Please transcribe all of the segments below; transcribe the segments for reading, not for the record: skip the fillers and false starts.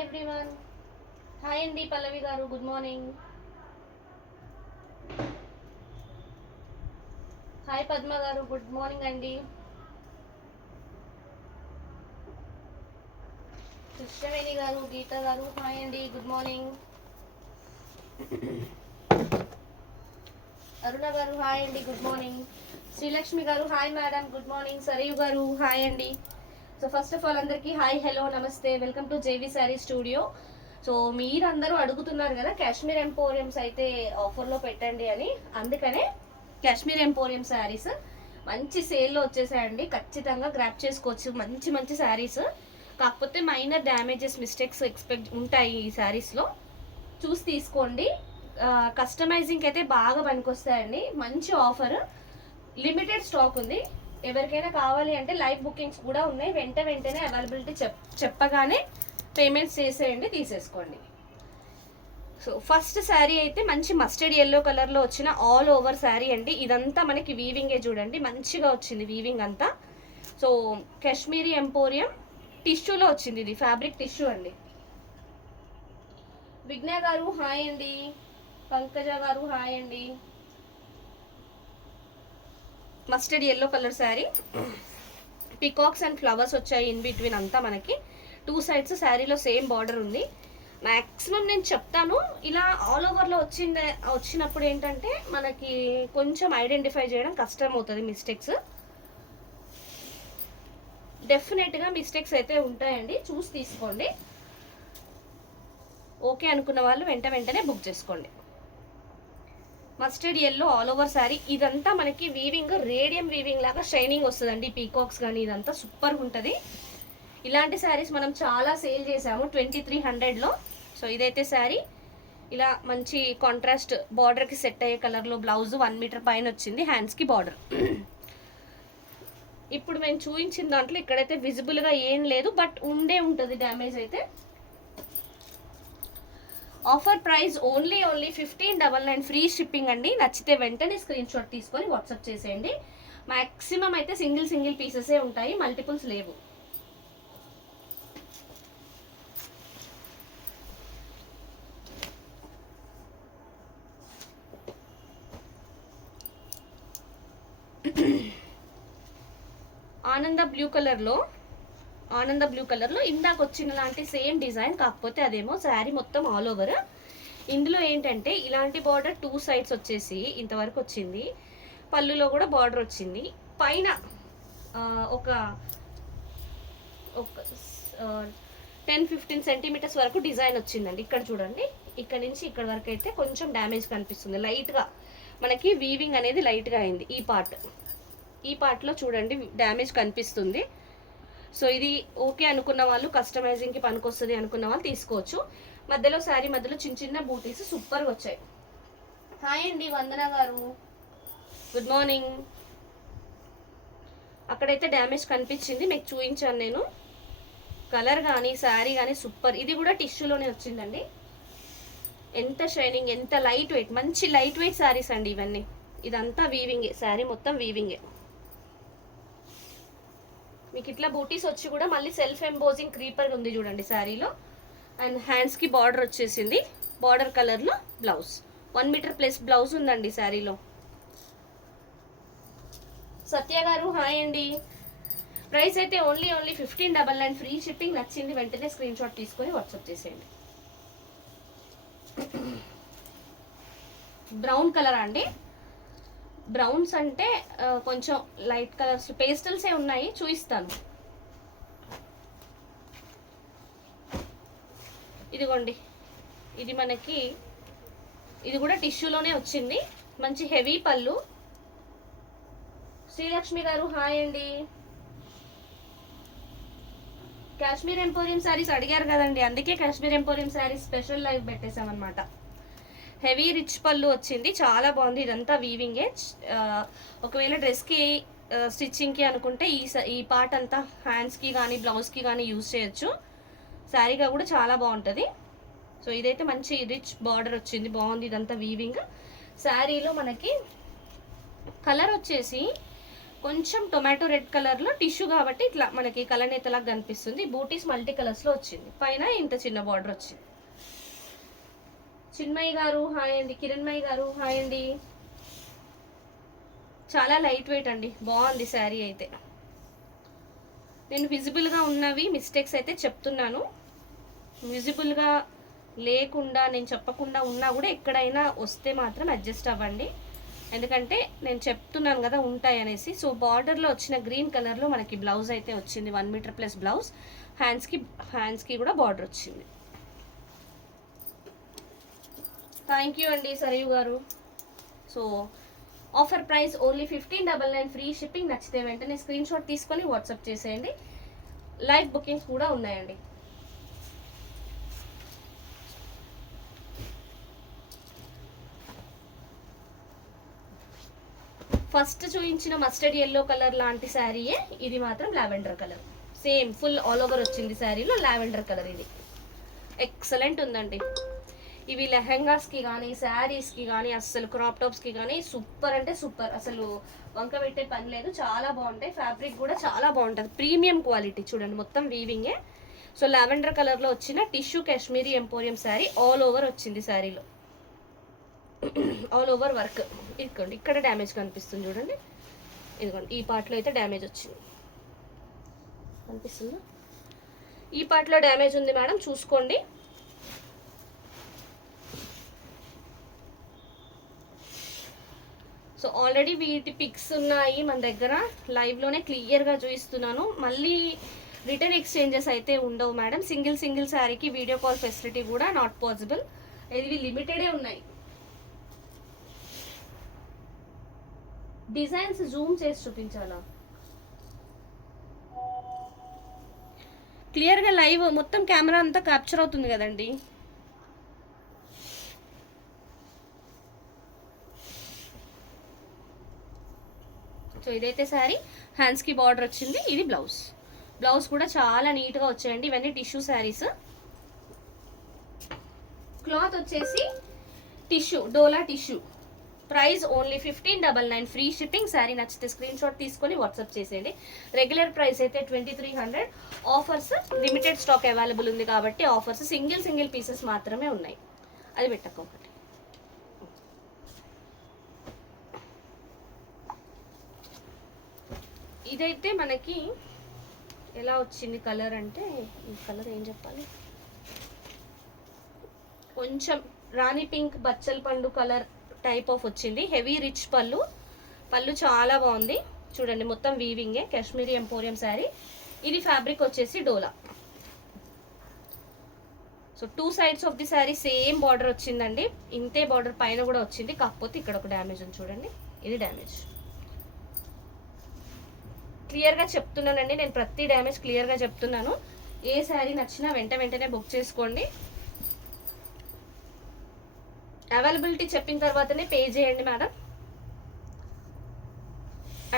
Hi everyone. Hi అండి పల్లవి గారు, good morning. Hi Padma గారు, గుడ్ మార్నింగ్ అండి. కృష్ణవేణి గారు, గీత గారు, హాయ్ అండి, గుడ్ మార్నింగ్. అరుణ గారు, హాయ్ అండి, గుడ్ మార్నింగ్. శ్రీలక్ష్మి గారు, hi madam, good morning. Sariyu గారు, హాయ్ అండి. సో ఫస్ట్ ఆఫ్ ఆల్ అందరికీ హాయ్, హలో, నమస్తే, welcome to JV sari studio. So మీరందరూ అడుగుతున్నారు కదా కాశ్మీర్ ఎంపోరియంస్ అయితే ఆఫర్లో పెట్టండి అని, అందుకనే కాశ్మీర్ ఎంపోరియం శారీస్ మంచి సేల్లో వచ్చేసాయండి. ఖచ్చితంగా గ్రాప్ చేసుకోవచ్చు మంచి మంచి శారీస్. కాకపోతే మైనర్ డ్యామేజెస్, మిస్టేక్స్ ఎక్స్పెక్ట్ ఉంటాయి ఈ శారీస్లో, చూసి తీసుకోండి. కస్టమైజింగ్ అయితే బాగా పనికొస్తాయండి. మంచి ఆఫర్, లిమిటెడ్ స్టాక్ ఉంది. ఎవరికైనా కావాలి అంటే లైవ్ బుకింగ్స్ కూడా ఉన్నాయి. వెంటనే అవైలబిలిటీ చెప్పగానే పేమెంట్స్ చేసేయండి, తీసేసుకోండి. సో ఫస్ట్ శారీ అయితే మంచి మస్టర్డ్ ఎల్లో కలర్లో వచ్చిన ఆల్ ఓవర్ శారీ అండి. ఇదంతా మనకి వీవింగే చూడండి, మంచిగా వచ్చింది వీవింగ్ అంతా. సో కాశ్మీరీ ఎంపోరియం టిష్యూలో వచ్చింది, ఇది ఫ్యాబ్రిక్ టిష్యూ అండి. విఘ్న గారు హాయ్ అండి, పంకజ గారు హాయ్ అండి. Mustard yellow colour sari, peacocks and flowers వచ్చాయి ఇన్ బిట్వీన్ అంతా. మనకి టూ సైడ్స్ శారీలో సేమ్ బార్డర్ ఉంది. మ్యాక్సిమం నేను చెప్తాను, ఇలా ఆల్ ఓవర్లో వచ్చినప్పుడు ఏంటంటే మనకి కొంచెం ఐడెంటిఫై చేయడం కష్టం అవుతుంది. మిస్టేక్స్ డెఫినెట్గా మిస్టేక్స్ అయితే ఉంటాయండి, చూసి తీసుకోండి. ఓకే అనుకున్న వాళ్ళు వెంటనే బుక్ చేసుకోండి. Mustard yellow all over sari, ఇదంతా మనకి వీవింగ్ రేడియం వీవింగ్ లాగా షైనింగ్ వస్తుందండి. పీకాక్స్ కానీ ఇదంతా సూపర్గా ఉంటుంది. ఇలాంటి శారీస్ మనం చాలా సేల్ చేసాము 2300లో. సో ఇదైతే శారీ ఇలా మంచి కాంట్రాస్ట్ బార్డర్కి సెట్ అయ్యే కలర్లో బ్లౌజ్ 1 మీటర్ పైన వచ్చింది, హ్యాండ్స్కి బార్డర్. ఇప్పుడు మేము చూపించిన దాంట్లో ఇక్కడైతే విజిబుల్గా ఏం లేదు, బట్ ఉంటుంది డ్యామేజ్ అయితే. Offer price only 1599, free shipping అండి. నచ్చితే వెంటనే స్క్రీన్ షాట్ తీసుకొని వాట్సాప్ చేసేయండి. మ్యాక్సిమం అయితే సింగిల్ పీసెసే ఉంటాయి, మల్టిపుల్స్ లేవు. ఆనంద బ్లూ కలర్లో ఇందాక వచ్చిన లాంటి సేమ్ డిజైన్, కాకపోతే అదేమో శారీ మొత్తం ఆల్ ఓవర్. ఇందులో ఏంటంటే ఇలాంటి బార్డర్ టూ సైడ్స్ వచ్చేసి ఇంతవరకు వచ్చింది. పళ్ళులో కూడా బార్డర్ వచ్చింది. పైన ఒక 10-15 సెంటీమీటర్స్ వరకు డిజైన్ వచ్చిందండి. ఇక్కడ చూడండి, ఇక్కడ నుంచి ఇక్కడ వరకు అయితే కొంచెం డ్యామేజ్ కనిపిస్తుంది లైట్గా. మనకి వీవింగ్ అనేది లైట్గా అయింది. ఈ పార్ట్లో చూడండి డ్యామేజ్ కనిపిస్తుంది. సో ఇది ఓకే అనుకున్న వాళ్ళు, కస్టమైజింగ్కి పనికొస్తుంది అనుకున్న వాళ్ళు తీసుకోవచ్చు. మధ్యలో శారీ మధ్యలో చిన్న బూటీస్ సూపర్గా వచ్చాయి. హాయ్ అండి వందన గారు, గుడ్ మార్నింగ్. అక్కడైతే డ్యామేజ్ కనిపించింది, మీకు చూపించాను నేను. కలర్ కానీ శారీ కానీ సూపర్. ఇది కూడా టిష్యూలోనే వచ్చిందండి. ఎంత షైనింగ్, ఎంత లైట్ వెయిట్, మంచి లైట్ వెయిట్ శారీస్ అండి ఇవన్నీ. ఇదంతా వీవింగే, శారీ మొత్తం వీవింగే. మీకు ఇట్లా బూటీస్ వచ్చి కూడా మళ్ళీ సెల్ఫ్ ఎంబోజింగ్ క్రీపర్ ఉంది చూడండి శారీలో. అండ్ హ్యాండ్స్కి బార్డర్ వచ్చేసింది, బార్డర్ కలర్లో బ్లౌజ్. 1 మీటర్ ప్లస్ బ్లౌజ్ ఉందండి శారీలో. సత్య గారు హాయ్ అండి. ప్రైస్ అయితే ఓన్లీ 1599, ఫ్రీ షిప్పింగ్. నచ్చింది వెంటనే స్క్రీన్ షాట్ తీసుకొని వాట్సాప్ చేసేయండి. బ్రౌన్ కలర్ అండి. బ్రౌన్స్ అంటే కొంచెం లైట్ కలర్స్, పేస్టల్సే ఉన్నాయి, చూపిస్తాను. ఇదిగోండి, ఇది మనకి ఇది కూడా టిష్యూలోనే వచ్చింది, మంచి హెవీ పళ్ళు. శ్రీలక్ష్మి గారు హాయ్ అండి. కాశ్మీర్ ఎంపోరియం శారీస్ అడిగారు కదండి, అందుకే Kashmir emporium saris special live పెట్టేసామన్నమాట. హెవీ రిచ్ పళ్ళు వచ్చింది, చాలా బాగుంది. ఇదంతా వీవింగే. ఒకవేళ డ్రెస్కి స్టిచ్చింగ్కి అనుకుంటే ఈ పార్ట్ అంతా హ్యాండ్స్కి కానీ బ్లౌజ్కి కానీ యూజ్ చేయొచ్చు. శారీగా కూడా చాలా బాగుంటుంది. సో ఇదైతే మంచి రిచ్ బార్డర్ వచ్చింది, బాగుంది. ఇదంతా వీవింగ్. శారీలో మనకి కలర్ వచ్చేసి కొంచెం టొమాటో రెడ్ కలర్లో టిష్యూ కాబట్టి ఇట్లా మనకి కలనేతలాగా కనిపిస్తుంది. బూటీస్ మల్టీ కలర్స్లో వచ్చింది. పైన ఇంత చిన్న బార్డర్ వచ్చింది. చిన్మయ్య గారు హాయ్ అండి. కిరణ్మయ్య గారు హాయ్ అండి. చాలా లైట్ వెయిట్ అండి, బాగుంది శారీ అయితే. నేను విజిబుల్గా ఉన్నవి మిస్టేక్స్ అయితే చెప్తున్నాను. విజిబుల్గా లేకుండా నేను చెప్పకుండా ఉన్నా కూడా ఎక్కడైనా వస్తే మాత్రం అడ్జస్ట్ అవ్వండి, ఎందుకంటే నేను చెప్తున్నాను కదా ఉంటాయి అనేసి. సో బార్డర్లో వచ్చిన గ్రీన్ కలర్లో మనకి బ్లౌజ్ అయితే వచ్చింది, 1 మీటర్ ప్లస్ బ్లౌజ్. హ్యాండ్స్కి కూడా బార్డర్ వచ్చింది. థ్యాంక్ యూ అండి సరియు గారు. So offer price only 1599, free shipping. నచ్చితే వెంటనే స్క్రీన్ షాట్ తీసుకొని వాట్సాప్ చేసేయండి. లైవ్ బుకింగ్స్ కూడా ఉన్నాయండి. ఫస్ట్ చూపించిన మస్టర్డ్ ఎల్లో కలర్ లాంటి శారీయే ఇది, మాత్రం lavender colour. Same full all over వచ్చింది శారీలో లావెండర్ కలర్. ఇది ఎక్సలెంట్ ఉందండి. ఇవి లెహెంగాస్కి కానీ శారీస్కి కానీ అస్సలు క్రాప్ టాప్స్కి కానీ సూపర్ అంటే సూపర్, అసలు వంక పెట్టే పని లేదు. చాలా బాగుంటాయి. ఫ్యాబ్రిక్ కూడా చాలా బాగుంటుంది, ప్రీమియం క్వాలిటీ. చూడండి మొత్తం వీవింగే. సో లావెండర్ కలర్లో వచ్చిన tissue Kashmiri emporium sari all over వచ్చింది. శారీలో ఆల్ ఓవర్ వర్క్. ఇదిగోండి ఇక్కడ డ్యామేజ్ కనిపిస్తుంది చూడండి, ఇదిగోండి ఈ పార్ట్లో అయితే డ్యామేజ్ వచ్చింది, కనిపిస్తుందా? ఈ పార్ట్లో డ్యామేజ్ ఉంది మేడం, చూసుకోండి. సో ఆల్రెడీ వీటి పిక్స్ ఉన్నాయి మన దగ్గర, లైవ్లోనే క్లియర్గా చూపిస్తున్నాను. మళ్ళీ రిటర్న్ ఎక్స్చేంజెస్ అయితే ఉండవు మేడం. సింగిల్ శారీకి వీడియో కాల్ ఫెసిలిటీ కూడా నాట్ పాసిబుల్. ఇవి లిమిటెడే ఉన్నాయి. డిజైన్స్ జూమ్ చేసి చూపించాలా? క్లియర్గా లైవ్ మొత్తం కెమెరా అంతా క్యాప్చర్ అవుతుంది కదండి. సో ఇదైతే శారీ, హ్యాండ్స్కి బార్డర్ వచ్చింది. ఇది బ్లౌజ్ కూడా చాలా నీట్గా వచ్చాయండి. ఇవన్నీ టిష్యూ శారీస్. క్లాత్ వచ్చేసి tissue, dola tissue. Price only 1599, free shipping. Sari నచ్చితే స్క్రీన్ షాట్ తీసుకొని వాట్సాప్ చేసేయండి. రెగ్యులర్ ప్రైస్ అయితే 2300. ఆఫర్స్ లిమిటెడ్ స్టాక్ అవైలబుల్ ఉంది కాబట్టి ఆఫర్స్ సింగిల్ పీసెస్ మాత్రమే ఉన్నాయి. అది పెట్టకొకటి. ఇదైతే మనకి ఎలా వచ్చింది కలర్ అంటే, ఈ కలర్ ఏం చెప్పాలి, కొంచెం రాణి పింక్ బచ్చల పండు కలర్ టైప్ ఆఫ్ వచ్చింది. హెవీ రిచ్ పళ్ళు చాలా బాగుంది. చూడండి మొత్తం వీవింగే, కాశ్మీరీ ఎంపోరియం శారీ. ఇది ఫ్యాబ్రిక్ వచ్చేసి dola. So 2 sides of the sari same border వచ్చిందండి. ఇంతే బార్డర్ పైన కూడా వచ్చింది, కాకపోతే ఇక్కడ ఒక డ్యామేజ్ ఉంది చూడండి, ఇది డ్యామేజ్. క్లియర్గా చెప్తున్నానండి, నేను ప్రతి డ్యామేజ్ క్లియర్గా చెప్తున్నాను. ఏ శారీ నచ్చినా వెంటనే బుక్ చేసుకోండి. అవైలబిలిటీ చెప్పిన తర్వాతనే పే చేయండి మేడం.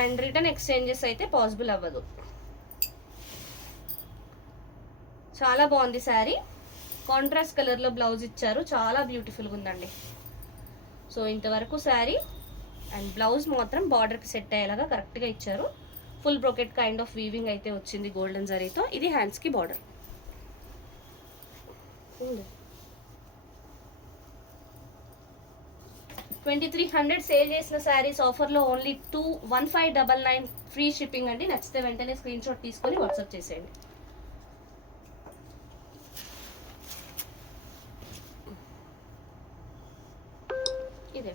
అండ్ రిటర్న్ ఎక్స్చేంజెస్ అయితే పాసిబుల్ అవ్వదు. చాలా బాగుంది శారీ. కాంట్రాస్ట్ కలర్లో బ్లౌజ్ ఇచ్చారు, చాలా బ్యూటిఫుల్గా ఉందండి. సో ఇంతవరకు శారీ అండ్ బ్లౌజ్ మాత్రం బార్డర్కి సెట్ అయ్యేలాగా కరెక్ట్గా ఇచ్చారు. Full brocade kind of weaving అయితే వచ్చింది గోల్డెన్ జరీతో. ఇది హ్యాండ్స్కి బార్డర్. 2300 సేల్ చేసిన శారీస్ ఆఫర్లో ఓన్లీ 1599, ఫ్రీ షిప్పింగ్ అండి. నచ్చితే వెంటనే స్క్రీన్ షాట్ తీసుకొని వాట్సాప్ చేసేయండి. ఇదే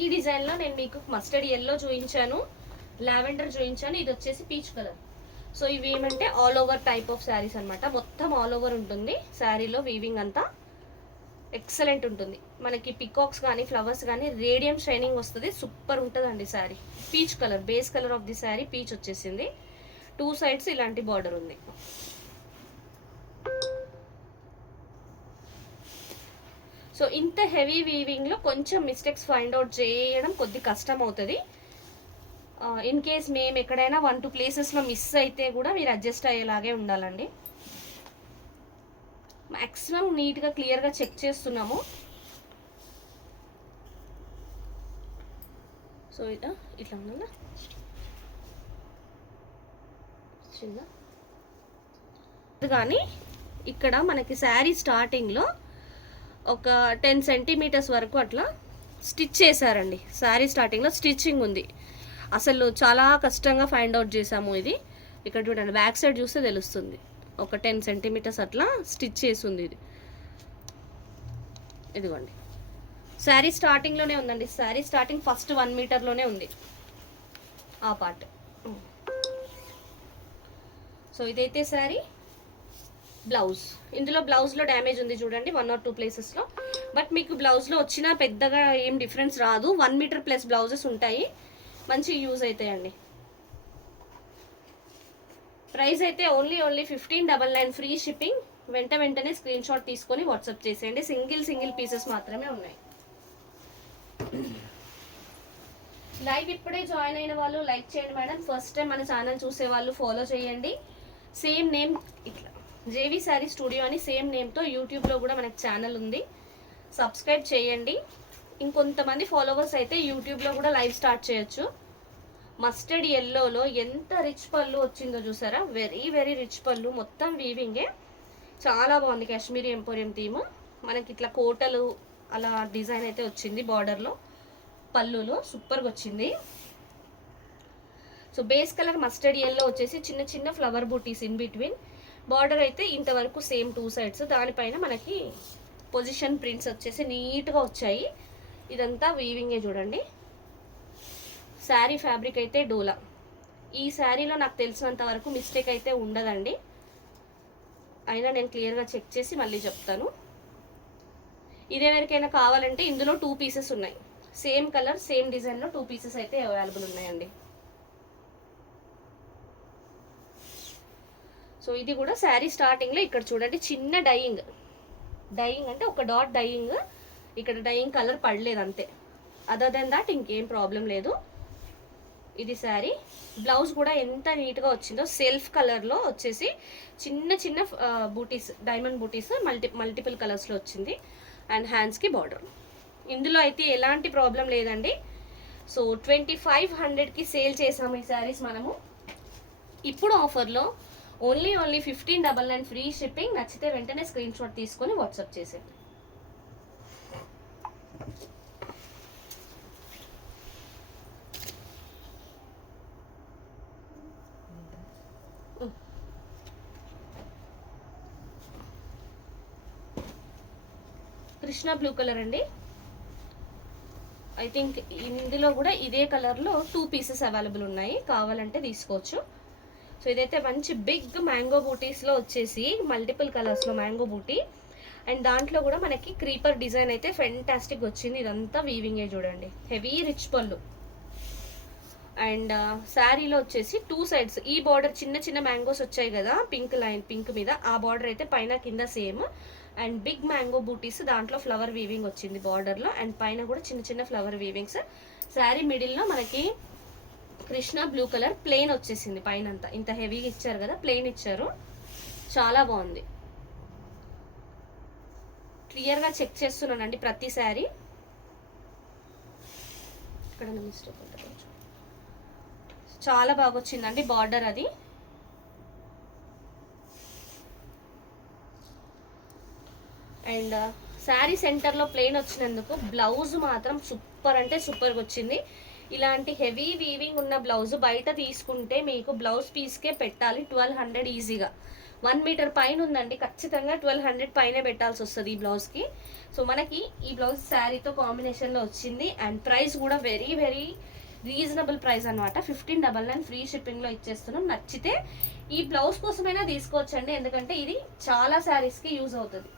ఈ డిజైన్లో నేను మీకు మస్టర్డ్ ఎల్లో చూపించాను, లావెండర్ చూపించాను, ఇది వచ్చేసి పీచ్ కలర్. సో ఇవి ఏమంటే all over type of saris అనమాట. మొత్తం ఆల్ ఓవర్ ఉంటుంది శారీలో, వీవింగ్ అంతా ఎక్సలెంట్ ఉంటుంది. మనకి పికాక్స్ కానీ ఫ్లవర్స్ కానీ రేడియం షైనింగ్ వస్తుంది, సూపర్ ఉంటుందండి sari. Peach colour, base colour of the sari peach వచ్చేసింది. 2 సైడ్స్ ఇలాంటి బార్డర్ ఉంది. సో ఇంత హెవీ వీవింగ్లో కొంచెం మిస్టేక్స్ ఫైండ్ అవుట్ చేయడం కొద్ది కష్టం అవుతుంది. ఇన్ కేస్ మేము ఎక్కడైనా 1-2 ప్లేసెస్లో మిస్ అయితే కూడా మీరు అడ్జస్ట్ అయ్యేలాగే ఉండాలండి. మ్యాక్సిమం నీట్గా క్లియర్గా చెక్ చేస్తున్నాము. సో ఇట్లా ఉందా చిన్న కానీ ఇక్కడ మనకి శారీ స్టార్టింగ్లో ఒక 10 సెంటీమీటర్స్ వరకు అట్లా స్టిచ్ చేశారండి. శారీ స్టార్టింగ్లో స్టిచ్చింగ్ ఉంది. అసలు చాలా కష్టంగా ఫైండ్ అవుట్ చేసాము ఇది. ఇక్కడ చూడండి, బ్యాక్ సైడ్ చూస్తే తెలుస్తుంది. ఒక 10 సెంటీమీటర్స్ అట్లా స్టిచ్ చేసి ఉంది ఇది. ఇదిగోండి, శారీ స్టార్టింగ్లోనే ఉందండి. శారీ స్టార్టింగ్ ఫస్ట్ 1 మీటర్లోనే ఉంది ఆ పార్ట్. సో ఇదైతే శారీ. బ్లౌజ్, ఇందులో బ్లౌజ్లో డ్యామేజ్ ఉంది చూడండి 1 or 2 ప్లేసెస్లో. బట్ మీకు బ్లౌజ్లో వచ్చినా పెద్దగా ఏం డిఫరెన్స్ రాదు. 1 మీటర్ ప్లస్ బ్లౌజెస్ ఉంటాయి, మంచి యూజ్ అవుతాయండి. ప్రైస్ అయితే ఓన్లీ 1599 ఫ్రీ షిప్పింగ్. వెంటనే స్క్రీన్ షాట్ తీసుకొని వాట్సాప్ చేసేయండి. సింగిల్ పీసెస్ మాత్రమే ఉన్నాయి. లైవ్ ఇప్పుడే జాయిన్ అయిన వాళ్ళు లైక్ చేయండి మేడం. ఫస్ట్ టైం మన ఛానల్ చూసే వాళ్ళు ఫాలో చేయండి. సేమ్ నేమ్ ఇట్లా జేవి శారీ స్టూడియో అని సేమ్ నేమ్తో యూట్యూబ్లో కూడా మనకు ఛానల్ ఉంది, సబ్స్క్రైబ్ చేయండి. ఇంకొంతమంది ఫాలోవర్స్ అయితే యూట్యూబ్లో కూడా లైవ్ స్టార్ట్ చేయొచ్చు. మస్టర్డ్ ఎల్లోలో ఎంత రిచ్ పళ్ళు వచ్చిందో చూసారా, వెరీ రిచ్ పళ్ళు, మొత్తం వీవింగే, చాలా బాగుంది. కాశ్మీరీ ఎంపోరియం థీమ్, మనకి ఇట్లా కోటలు అలా డిజైన్ అయితే వచ్చింది బార్డర్లో, పళ్ళులో సూపర్గా వచ్చింది. So base colour mustard yellow వచ్చేసి చిన్న flower butis in between. Border అయితే ఇంతవరకు సేమ్ 2 సైడ్స్. దానిపైన మనకి పొజిషన్ ప్రింట్స్ వచ్చేసి నీట్గా వచ్చాయి. ఇదంతా వీవింగే చూడండి. శారీ ఫ్యాబ్రిక్ అయితే డోలా. ఈ శారీలో నాకు తెలిసినంత వరకు మిస్టేక్ అయితే ఉండదండి, అయినా నేను క్లియర్గా చెక్ చేసి మళ్ళీ చెప్తాను. ఇదే వరకైనా కావాలంటే ఇందులో 2 పీసెస్ ఉన్నాయి. సేమ్ కలర్ సేమ్ డిజైన్లో 2 పీసెస్ అయితే అవైలబుల్ ఉన్నాయండి. సో ఇది కూడా శారీ స్టార్టింగ్లో ఇక్కడ చూడండి చిన్న డయింగ్ అంటే ఒక డాట్ డయింగ్, ఇక్కడ డయింగ్ కలర్ పడలేదు అంతే. అదర్ దెన్ దాట్ ఇంకేం ప్రాబ్లం లేదు. ఇది శారీ. బ్లౌజ్ కూడా ఎంత నీట్గా వచ్చిందో, సెల్ఫ్ కలర్లో వచ్చేసి చిన్న బూటీస్, డైమండ్ బూటీస్ మల్టిపుల్ కలర్స్లో వచ్చింది. అండ్ హ్యాండ్స్కి బార్డర్. ఇందులో అయితే ఎలాంటి ప్రాబ్లం లేదండి. సో 2500కి సేల్ చేసాము ఈ శారీస్ మనము. ఇప్పుడు ఆఫర్లో ఓన్లీ 1599 ఫ్రీ షిప్పింగ్. నచ్చితే వెంటనే స్క్రీన్ షాట్ తీసుకొని వాట్సాప్ చేసేయండి. కృష్ణ బ్లూ కలర్ అండి. ఐ థింక్ ఇందులో కూడా ఇదే కలర్లో 2 పీసెస్ అవైలబుల్ ఉన్నాయి, కావాలంటే తీసుకోవచ్చు. సో ఇదైతే మంచి బిగ్ మ్యాంగో బూటీస్లో వచ్చేసి మల్టిపుల్ కలర్స్లో మ్యాంగో బూటీ, అండ్ దాంట్లో కూడా మనకి క్రీపర్ డిజైన్ అయితే ఫెంటాస్టిక్ వచ్చింది. ఇదంతా వీవింగే చూడండి, హెవీ రిచ్ పళ్ళు. అండ్ శారీలో వచ్చేసి 2 సైడ్స్ ఈ బార్డర్ చిన్న మ్యాంగోస్ వచ్చాయి కదా పింక్ మీద, ఆ బార్డర్ అయితే పైన కింద సేమ్. అండ్ బిగ్ మ్యాంగో బూటీస్, దాంట్లో ఫ్లవర్ వీవింగ్ వచ్చింది బార్డర్లో, అండ్ పైన కూడా చిన్న ఫ్లవర్ వీవింగ్స్. శారీ మిడిల్లో మనకి కృష్ణ బ్లూ కలర్ ప్లెయిన్ వచ్చేసింది. పైన అంతా ఇంత హెవీగా ఇచ్చారు కదా, ప్లెయిన్ ఇచ్చారు, చాలా బాగుంది. క్లియర్గా చెక్ చేస్తున్నానండి ప్రతి శారీ. ఇక్కడ మిస్టేక్ ఉంటుంది, చాలా బాగా వచ్చిందండి బార్డర్ అది. అండ్ శారీ సెంటర్లో ప్లెయిన్ వచ్చినందుకు బ్లౌజ్ మాత్రం సూపర్ అంటే సూపర్గా వచ్చింది. ఇలాంటి హెవీ వీవింగ్ ఉన్న బ్లౌజ్ బయట తీసుకుంటే మీకు బ్లౌజ్ పీస్కే పెట్టాలి 1200 ఈజీగా. 1 మీటర్ పైన ఉందండి, ఖచ్చితంగా 1200 పైనే పెట్టాల్సి వస్తుంది ఈ బ్లౌజ్కి. సో మనకి ఈ బ్లౌజ్ శారీతో కాంబినేషన్లో వచ్చింది. అండ్ ప్రైస్ కూడా వెరీ రీజనబుల్ ప్రైస్ అనమాట. 1599 ఫ్రీ షిప్పింగ్లో ఇచ్చేస్తున్నాం. నచ్చితే ఈ బ్లౌజ్ కోసమైనా తీసుకోవచ్చండి, ఎందుకంటే ఇది చాలా శారీస్కి యూజ్ అవుతుంది.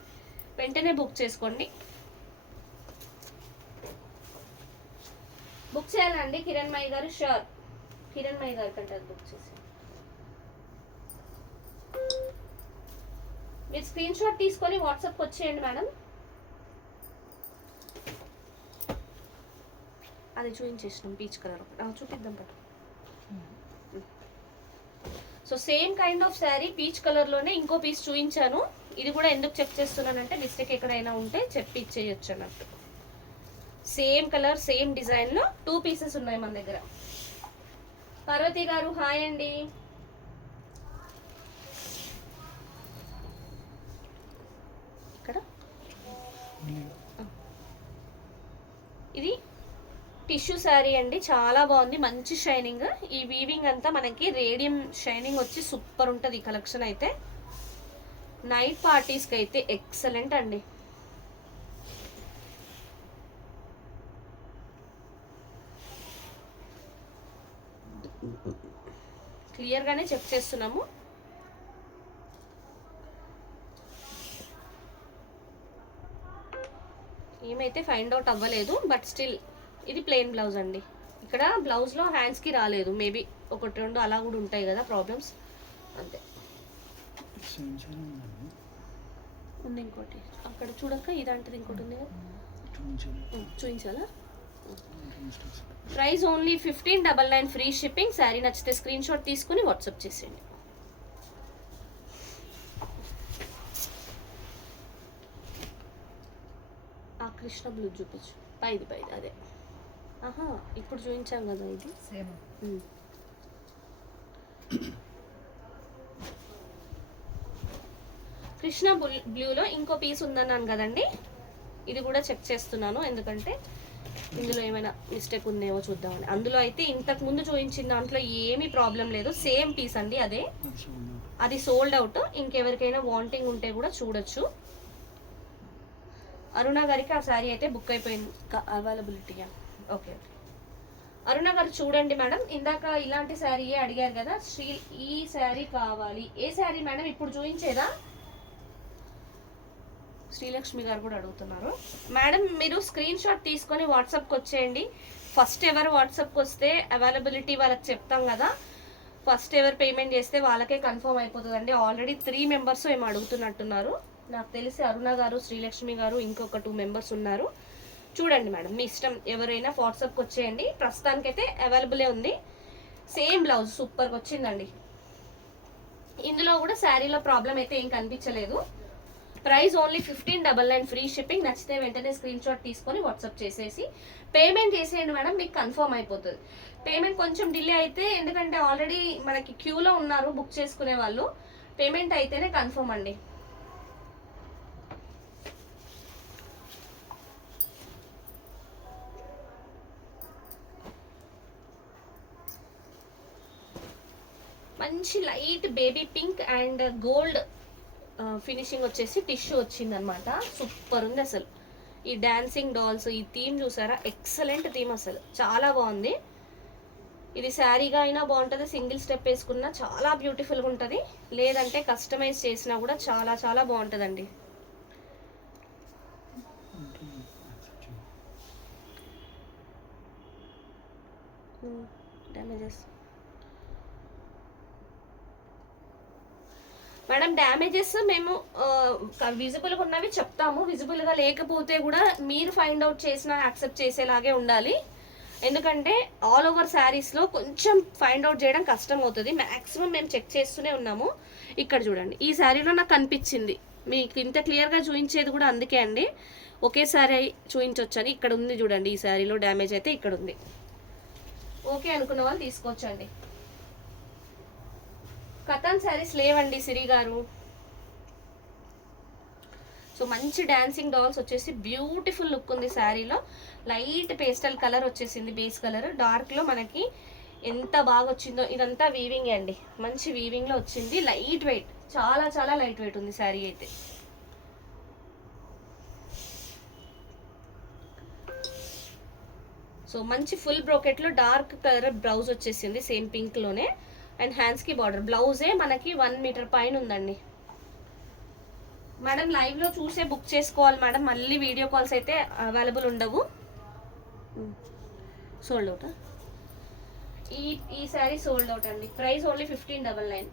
వెంటనే బుక్ చేసుకోండి. బుక్ చేయాలండి కిరణ్మయ్య గారు, షూర్. కిరణ్మయ్య గారి కంటే బుక్ చేసి మీరు స్క్రీన్ షాట్ తీసుకొని వాట్సాప్కి వచ్చేయండి మేడం. అది చూపించేసినాం పీచ్ కలర్, చూపిద్దాం కదా. So same kind of sari peach కలర్లోనే ఇంకో పీస్ చూపించాను. ఇది కూడా ఎందుకు చెక్ చేస్తున్నానంటే మిస్టేక్ ఎక్కడైనా ఉంటే చెప్పి ఇచ్చేయచ్చు అన్నట్టు. సేమ్ కలర్ సేమ్ డిజైన్లో 2 పీసెస్ ఉన్నాయి మన దగ్గర. పార్వతి గారు హాయ్ అండి. ఇక్కడ ఇది టిష్యూ శారీ అండి, చాలా బాగుంది, మంచి షైనింగ్. ఈ వీవింగ్ అంతా మనకి రేడియం షైనింగ్ వచ్చి సూపర్ ఉంటుంది ఈ కలెక్షన్ అయితే. నైట్ పార్టీస్కి అయితే ఎక్సలెంట్ అండి. క్లియర్గానే చెక్ చేస్తున్నాము. ఏమైతే ఫైండ్ అవుట్ అవ్వలేదు, బట్ స్టిల్ ఇది ప్లెయిన్ బ్లౌజ్ అండి. ఇక్కడ బ్లౌజ్లో హ్యాండ్స్కి రాలేదు, మేబీ 1-2 అలా కూడా ఉంటాయి కదా ప్రాబ్లమ్స్, అంతే. ఉంది ఇంకోటి అక్కడ చూడక, ఇదంటది ఇంకోటి ఉంది కదా, చూపించాలా? Price only 1599 free shipping. Sari నచ్చితే స్క్రీన్ షాట్ తీసుకుని వాట్సాప్ చేసేయండి. ఆ కృష్ణ బ్లూ చూపించు, పైది అదే. ఆహా, ఇప్పుడు చూపించాం కదా ఇది సేమ్. కృష్ణ బ్లూలో ఇంకో పీస్ ఉందన్నాను కదండి, ఇది కూడా చెక్ చేస్తున్నాను ఎందుకంటే ఇందులో ఏమైనా మిస్టేక్ ఉందేమో చూద్దామని. అందులో అయితే ఇంతకు ముందు చూపించిన దాంట్లో ఏమీ ప్రాబ్లం లేదు, సేమ్ పీస్ అండి అదే. అది సోల్డ్ అవుట్, ఇంకెవరికైనా వాంటింగ్ ఉంటే కూడా చూడొచ్చు. అరుణ గారికి ఆ శారీ అయితే బుక్ అయిపోయింది, అవైలబిలిటీయా? ఓకే. అరుణ గారు చూడండి మేడం, ఇందాక ఇలాంటి శారీయే అడిగారు కదా, ఈ శారీ కావాలి. ఏ శారీ మేడం? ఇప్పుడు చూపించేదా? శ్రీలక్ష్మి గారు కూడా అడుగుతున్నారు. మేడం మీరు స్క్రీన్ షాట్ తీసుకొని వాట్సాప్కి వచ్చేయండి. ఫస్ట్ ఎవరు వాట్సాప్కి వస్తే అవైలబిలిటీ వాళ్ళకి చెప్తాం కదా, ఫస్ట్ ఎవరు పేమెంట్ చేస్తే వాళ్ళకే కన్ఫర్మ్ అయిపోతుందండి. ఆల్రెడీ 3 మెంబర్స్ ఏమో అడుగుతున్నట్టున్నారు నాకు తెలిసి. అరుణ గారు, శ్రీలక్ష్మి గారు, ఇంకొక 2 మెంబర్స్ ఉన్నారు. చూడండి మేడం, మీ ఇష్టం, ఎవరైనా వాట్సాప్కి వచ్చేయండి. ప్రస్తుతానికైతే అవైలబులే ఉంది. సేమ్ బ్లౌజ్ సూపర్గా వచ్చిందండి. ఇందులో కూడా శారీలో ప్రాబ్లం అయితే ఏం కనిపించలేదు. Price only 1599 free shipping. నచ్చితే వెంటనే స్క్రీన్ షాట్ తీసుకొని వాట్సాప్ చేసేసి పేమెంట్ చేసేయండి మేడం, మీకు కన్ఫర్మ్ అయిపోతుంది. పేమెంట్ కొంచెం డిలే అయితే, ఎందుకంటే ఆల్రెడీ మనకి క్యూలో ఉన్నారు బుక్ చేసుకునే వాళ్ళు, పేమెంట్ అయితేనే కన్ఫర్మ్ అండి. మంచి light baby pink and gold finishing వచ్చేసి టిష్యూ వచ్చింది అనమాట. సూపర్ ఉంది అసలు. ఈ డాన్సింగ్ డాల్స్, ఈ థీమ్ చూసారా, ఎక్సలెంట్ థీమ్, అసలు చాలా బాగుంది. ఇది శారీగా అయినా బాగుంటుంది, సింగిల్ స్టెప్ వేసుకున్నా చాలా బ్యూటిఫుల్గా ఉంటుంది, లేదంటే కస్టమైజ్ చేసినా కూడా చాలా చాలా బాగుంటుందండి. డ్యామేజెస్ మేడం, డ్యామేజెస్ మేము విజిబుల్గా ఉన్నవి చెప్తాము, విజిబుల్గా లేకపోతే కూడా మీరు ఫైండ్ అవుట్ చేసినా యాక్సెప్ట్ చేసేలాగే ఉండాలి. ఎందుకంటే ఆల్ ఓవర్ శారీస్లో కొంచెం ఫైండ్ అవుట్ చేయడం కష్టం అవుతుంది. మ్యాక్సిమం మేము చెక్ చేస్తూనే ఉన్నాము. ఇక్కడ చూడండి, ఈ శారీలో నాకు కనిపించింది, మీకు ఇంత క్లియర్గా చూపించేది కూడా అందుకే అండి, ఒకేసారి చూపించొచ్చని. ఇక్కడ ఉంది చూడండి, ఈ శారీలో డ్యామేజ్ అయితే ఇక్కడ ఉంది. ఓకే అనుకున్న వాళ్ళు తీసుకోవచ్చండి. కథన్ శారీస్ లేవండి సిరి గారు. సో మంచి డాన్సింగ్ డాల్స్ వచ్చేసి బ్యూటిఫుల్ లుక్ ఉంది శారీలో. లైట్ పేస్టల్ కలర్ వచ్చేసింది, బేస్ కలర్. డార్క్లో మనకి ఎంత బాగా వచ్చిందో. ఇదంతా వీవింగ్ అండి, మంచి వీవింగ్లో వచ్చింది. లైట్ వెయిట్, చాలా చాలా లైట్ వెయిట్ ఉంది శారీ అయితే. సో మంచి ఫుల్ బ్రోకెట్లో డార్క్ కలర్ బ్లౌజ్ వచ్చేసింది, సేమ్ పింక్లోనే. అండ్ హ్యాండ్స్కి బార్డర్. బ్లౌజే మనకి 1 మీటర్ పైన ఉందండి. మేడం లైవ్లో చూసే బుక్ చేసుకోవాలి మేడం, మళ్ళీ వీడియో కాల్స్ అయితే అవైలబుల్ ఉండవు. Sold out. ఈ శారీ సోల్డ్ అవుట్ అండి. Price only 1599.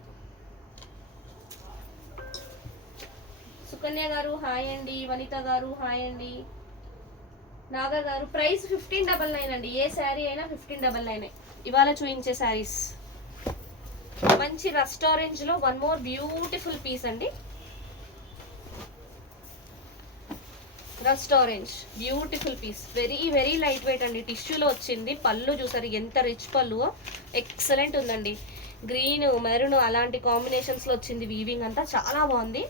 సుకన్య గారు హాయ్ అండి, వనిత గారు హాయ్ అండి, నాగా గారు. ప్రైస్ 1599 అండి. ఏ శారీ అయినా 1599. ఇవాళ చూపించే శారీస్ మంచి రస్ట్ ఆరెంజ్ లో 1 మోర్ బ్యూటిఫుల్ పీస్ అండి. Rust orange beautiful piece, very very light weight అండి. టిష్యూలో వచ్చింది. పళ్ళు చూసారు ఎంత రిచ్ పళ్ళు, ఎక్సలెంట్ ఉందండి. గ్రీన్ మెరూన్ అలాంటి కాంబినేషన్స్లో వచ్చింది. వీవింగ్ అంతా చాలా బాగుంది.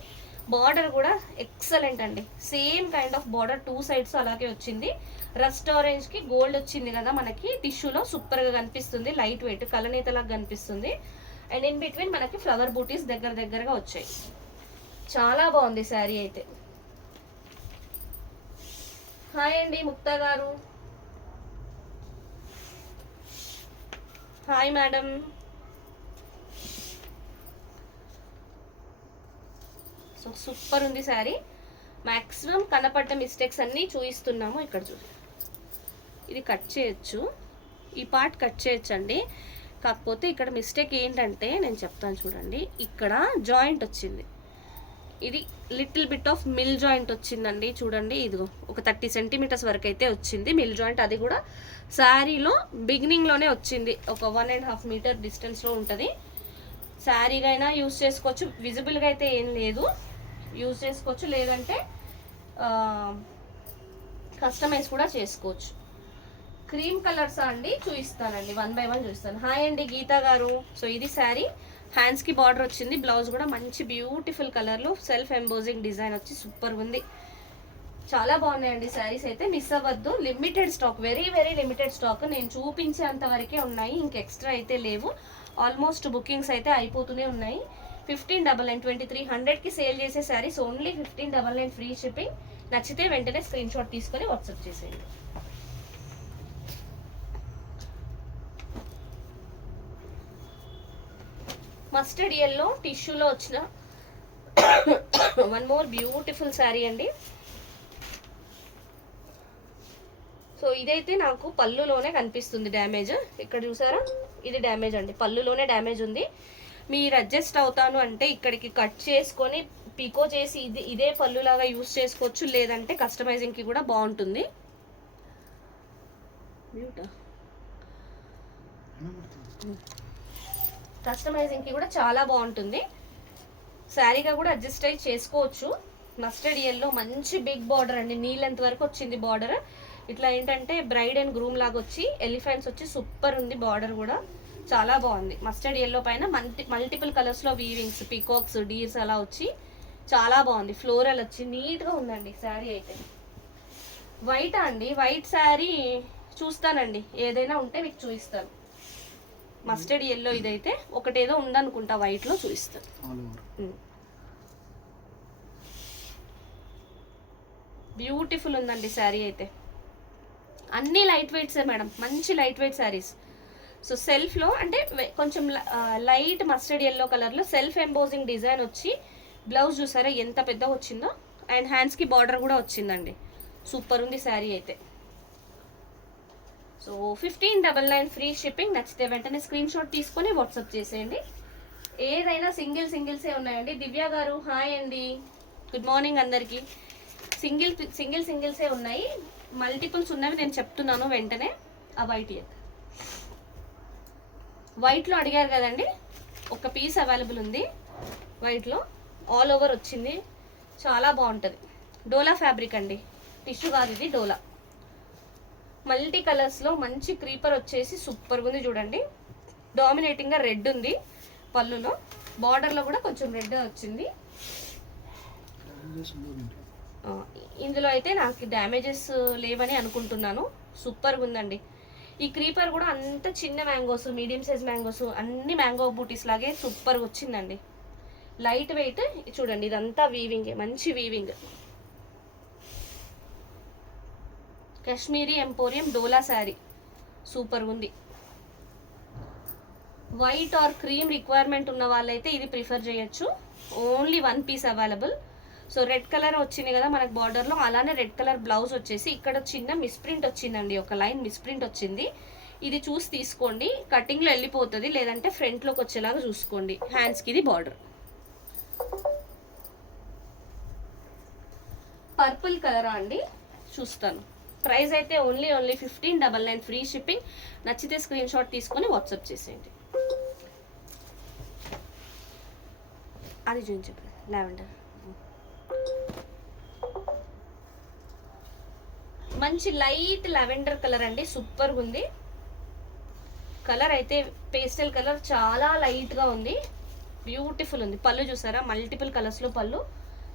బార్డర్ కూడా ఎక్సలెంట్ అండి. Same kind of border 2 sides అలాగే వచ్చింది. రస్ట్ ఆరెంజ్కి గోల్డ్ వచ్చింది కదా మనకి టిష్యూలో, సూపర్గా కనిపిస్తుంది. లైట్ వెయిట్ కలనేతలాగా కనిపిస్తుంది. అండ్ ఇన్ బిట్వీన్ మనకి ఫ్లవర్ బూటీస్ దగ్గరగా వచ్చాయి. చాలా బాగుంది శారీ అయితే. హాయ్ అండి ముక్తా గారు. Hi madam. సో సూపర్ ఉంది శారీ. మ్యాక్సిమం కనపడ్డ మిస్టేక్స్ అన్నీ చూపిస్తున్నాము. ఇక్కడ చూ, ఇది కట్ చేయొచ్చు, ఈ పార్ట్ కట్ చేయొచ్చు అండి. కాకపోతే ఇక్కడ మిస్టేక్ ఏంటంటే నేను చెప్తాను చూడండి. ఇక్కడ జాయింట్ వచ్చింది, ఇది little bit of mill joint వచ్చిందండి. చూడండి ఇదిగో ఒక 30 సెంటీమీటర్స్ వరకు అయితే వచ్చింది మిల్ జాయింట్. అది కూడా శారీలో బిగినింగ్లోనే వచ్చింది. ఒక 1.5 మీటర్ డిస్టెన్స్లో ఉంటుంది. శారీగా అయినా యూజ్ చేసుకోవచ్చు, విజిబుల్గా అయితే ఏం లేదు, యూజ్ చేసుకోవచ్చు. లేదంటే కస్టమైజ్ కూడా చేసుకోవచ్చు. క్రీమ్ కలర్స్ అండి చూపిస్తానండి, 1 బై 1 చూపిస్తాను. హాయ్ అండి గీతా గారు. సో ఇది శారీ, హ్యాండ్స్కి బార్డర్ వచ్చింది. బ్లౌజ్ కూడా మంచి బ్యూటిఫుల్ కలర్లో సెల్ఫ్ ఎంబోజింగ్ డిజైన్ వచ్చి సూపర్ ఉంది. చాలా బాగున్నాయండి శారీస్ అయితే. మిస్ అవ్వద్దు. Limited stock, very very limited stock. నేను చూపించేంత వరకే ఉన్నాయి, ఇంక ఎక్స్ట్రా అయితే లేవు. ఆల్మోస్ట్ బుకింగ్స్ అయితే అయిపోతూనే ఉన్నాయి. 1599 2300కి సేల్ చేసే శారీస్ ఓన్లీ 1599 ఫ్రీ షిప్పింగ్. నచ్చితే వెంటనే స్క్రీన్ షాట్ తీసుకొని వాట్సాప్ చేసేయండి. మస్టర్డ్ ఎల్లో టిష్యూలో వచ్చిన 1 మోర్ బ్యూటిఫుల్ శారీ అండి. సో ఇదైతే నాకు పళ్ళులోనే కనిపిస్తుంది డ్యామేజ్. ఇక్కడ చూసారా, ఇది డ్యామేజ్ అండి, పళ్ళులోనే డ్యామేజ్ ఉంది. మీరు అడ్జస్ట్ అవుతాను అంటే ఇక్కడికి కట్ చేసుకొని పీకో చేసి ఇదే పళ్ళులాగా యూస్ చేసుకోవచ్చు. లేదంటే కస్టమైజింగ్కి కూడా బాగుంటుంది. కస్టమైజింగ్కి కూడా చాలా బాగుంటుంది. శారీగా కూడా అడ్జస్ట్ అయ్యి చేసుకోవచ్చు. మస్టర్డ్ ఎల్లో మంచి బిగ్ బార్డర్ అండి, నీ లెంత్ వరకు వచ్చింది బార్డర్. ఇట్లా ఏంటంటే బ్రైడ్ అండ్ గ్రూమ్ లాగా వచ్చి ఎలిఫెంట్స్ వచ్చి సూపర్ ఉంది. బార్డర్ కూడా చాలా బాగుంది. మస్టర్డ్ ఎల్లో పైన మల్టిపుల్ కలర్స్లో వీవింగ్స్, పీకాక్స్, డీర్స్ అలా వచ్చి చాలా బాగుంది. ఫ్లోరల్ వచ్చి నీట్గా ఉందండి శారీ అయితే. వైట్ అండి, వైట్ శారీ చూస్తానండి, ఏదైనా ఉంటే మీకు చూపిస్తాను. మస్టర్డ్ ఎల్లో ఇదైతే ఒకటేదో ఉందనుకుంటా, వైట్లో చూపిస్తాను. బ్యూటిఫుల్ ఉందండి శారీ అయితే. అన్నీ లైట్ వెయిట్సే మేడం, మంచి లైట్ వెయిట్ శారీస్. సో సెల్ఫ్లో అంటే కొంచెం లైట్ మస్టర్డ్ ఎల్లో కలర్లో సెల్ఫ్ ఎంబోజింగ్ డిజైన్ వచ్చి బ్లౌజ్ చూసారా ఎంత పెద్దగా వచ్చిందో. అండ్ హ్యాండ్స్కి బార్డర్ కూడా వచ్చిందండి. సూపర్ ఉంది శారీ అయితే. So 1599 free shipping. నచ్చితే వెంటనే స్క్రీన్ షాట్ తీసుకొని వాట్సాప్ చేసేయండి. ఏదైనా సింగిల్సే ఉన్నాయండి. దివ్య గారు హాయ్ అండి, గుడ్ మార్నింగ్ అందరికీ. సింగిల్సే ఉన్నాయి, మల్టిపుల్స్ ఉన్నవి నేను చెప్తున్నాను వెంటనే. ఆ వైట్లో అడిగారు కదండి, ఒక పీస్ అవైలబుల్ ఉంది వైట్లో. ఆల్ ఓవర్ వచ్చింది, చాలా బాగుంటుంది. డోలా ఫ్యాబ్రిక్ అండి, టిష్యూ కాదు ఇది, డోలా. మల్టీ కలర్స్లో మంచి క్రీపర్ వచ్చేసి సూపర్గా ఉంది చూడండి. డామినేటింగ్గా రెడ్ ఉంది పళ్ళులో, బార్డర్లో కూడా కొంచెం రెడ్ వచ్చింది. ఇందులో అయితే నాకు డ్యామేజెస్ లేవని అనుకుంటున్నాను. సూపర్గా ఉందండి. ఈ క్రీపర్ కూడా అంత చిన్న మ్యాంగోస్, మీడియం సైజ్ మ్యాంగోస్, అన్ని మ్యాంగో బూటీస్ లాగే సూపర్గా వచ్చిందండి. లైట్ వెయిట్ చూడండి, ఇదంతా వీవింగ్, మంచి weaving. Kashmiri emporium Dola sari super ఉంది. వైట్ ఆర్ క్రీమ్ రిక్వైర్మెంట్ ఉన్న వాళ్ళైతే ఇది ప్రిఫర్ చేయొచ్చు. Only 1 piece available. So red colour వచ్చింది కదా మనకు బార్డర్లో, అలానే రెడ్ కలర్ బ్లౌజ్ వచ్చేసి ఇక్కడ చిన్న మిస్ప్రింట్ వచ్చిందండి, ఒక లైన్ మిస్ప్రింట్ వచ్చింది. ఇది చూసి తీసుకోండి, కటింగ్లో వెళ్ళిపోతుంది, లేదంటే ఫ్రంట్లోకి వచ్చేలాగా చూసుకోండి. హ్యాండ్స్కి ఇది బార్డర్. పర్పుల్ కలరా అండి, చూస్తాను. ప్రైస్ అయితే ఓన్లీ 1599 ఫ్రీ షిప్పింగ్. నచ్చితే స్క్రీన్ షాట్ తీసుకొని వాట్సాప్ చేసేయండి. అది చూపించండి, లావెండర్. మంచి లైట్ లెవెండర్ కలర్ అండి, సూపర్గా ఉంది కలర్ అయితే. పేస్టల్ కలర్ చాలా లైట్గా ఉంది, బ్యూటిఫుల్ ఉంది. పళ్ళు చూసారా, మల్టిపుల్ కలర్స్లో పళ్ళు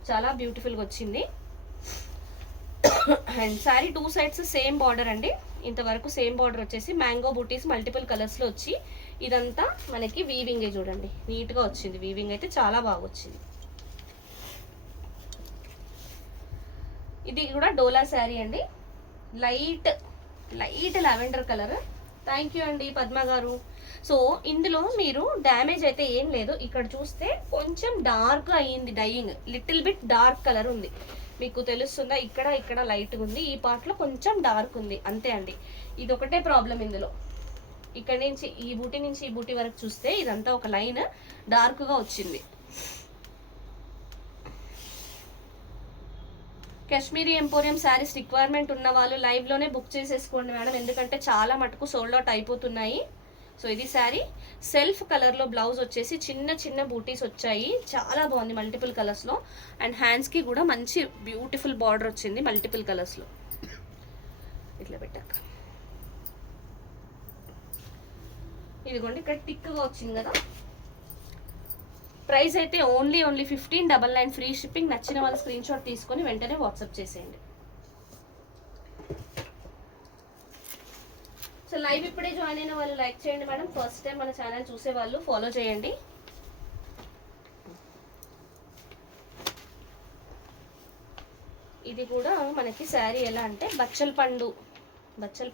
చాలా బ్యూటిఫుల్గా వచ్చింది. And sari 2 sides same border అండి, ఇంతవరకు సేమ్ బార్డర్ వచ్చేసి మ్యాంగో బూటీస్ మల్టిపుల్ కలర్స్లో వచ్చి ఇదంతా మనకి వీవింగే చూడండి, నీట్గా వచ్చింది. వీవింగ్ అయితే చాలా బాగా వచ్చింది. ఇది కూడా డోలా శారీ అండి, light light lavender colour. Thank you అండి పద్మ గారు. సో ఇందులో మీరు డ్యామేజ్ అయితే ఏం లేదు. ఇక్కడ చూస్తే కొంచెం డార్క్ అయ్యింది, dyeing little bit dark colour ఉంది, మీకు తెలుస్తుందా? ఇక్కడ ఇక్కడ లైట్గా ఉంది, ఈ పార్ట్లో కొంచెం డార్క్ ఉంది, అంతే అండి. ఇది ఒకటే ప్రాబ్లం ఇందులో. ఇక్కడ నుంచి ఈ బూటీ నుంచి ఈ బూటీ వరకు చూస్తే ఇదంతా ఒక లైన్ డార్క్గా వచ్చింది. కాశ్మీరీ ఎంపోరియం శారీస్ రిక్వైర్మెంట్ ఉన్న వాళ్ళు లైవ్లోనే బుక్ చేసేసుకోండి మేడం, ఎందుకంటే చాలా మటుకు సోల్డ్ అవుట్ అయిపోతున్నాయి. సో ఇది శారీ సెల్ఫ్ కలర్లో, బ్లౌజ్ వచ్చేసి చిన్న చిన్న బూటీస్ వచ్చాయి, చాలా బాగుంది మల్టిపుల్ కలర్స్లో. అండ్ హ్యాండ్స్కి కూడా మంచి బ్యూటిఫుల్ బార్డర్ వచ్చింది మల్టిపుల్ కలర్స్లో. ఇట్లా పెట్టాక ఇదిగోండి ఇక్కడ టిక్గా వచ్చింది కదా. ప్రైస్ అయితే ఓన్లీ 1599 ఫ్రీ షిప్పింగ్. నచ్చిన వాళ్ళ స్క్రీన్ షాట్ తీసుకొని వెంటనే వాట్సాప్ చేసేయండి. సో లైవ్ ఇప్పుడే జాయిన్ అయిన వాళ్ళు లైక్ చేయండి మేడం, ఫస్ట్ టైం మన ఛానల్ చూసే వాళ్ళు ఫాలో చేయండి. ఇది కూడా మనకి శారీ ఎలా అంటే బచ్చల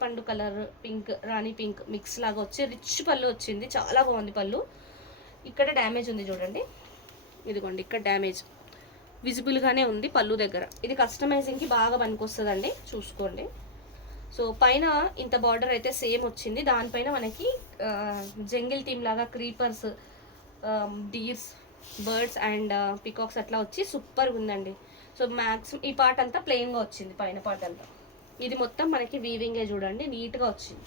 పండు కలర్, పింక్, రాణి పింక్ మిక్స్ లాగా వచ్చి రిచ్ పళ్ళు వచ్చింది, చాలా బాగుంది పళ్ళు. ఇక్కడ డ్యామేజ్ ఉంది చూడండి, ఇదిగోండి ఇక్కడ డ్యామేజ్ విజిబుల్గానే ఉంది పళ్ళు దగ్గర. ఇది కస్టమైజింగ్కి బాగా పనికొస్తుందండి, చూసుకోండి. సో పైన ఇంత బార్డర్ అయితే సేమ్ వచ్చింది, దానిపైన మనకి జంగిల్ థీమ్ లాగా creepers, deers, birds and peacocks అట్లా వచ్చి సూపర్గా ఉందండి. సో మ్యాక్సిమం ఈ పార్ట్ అంతా ప్లెయిన్గా వచ్చింది, పైన పార్ట్ అంతా. ఇది మొత్తం మనకి వీవింగే చూడండి, నీట్గా వచ్చింది.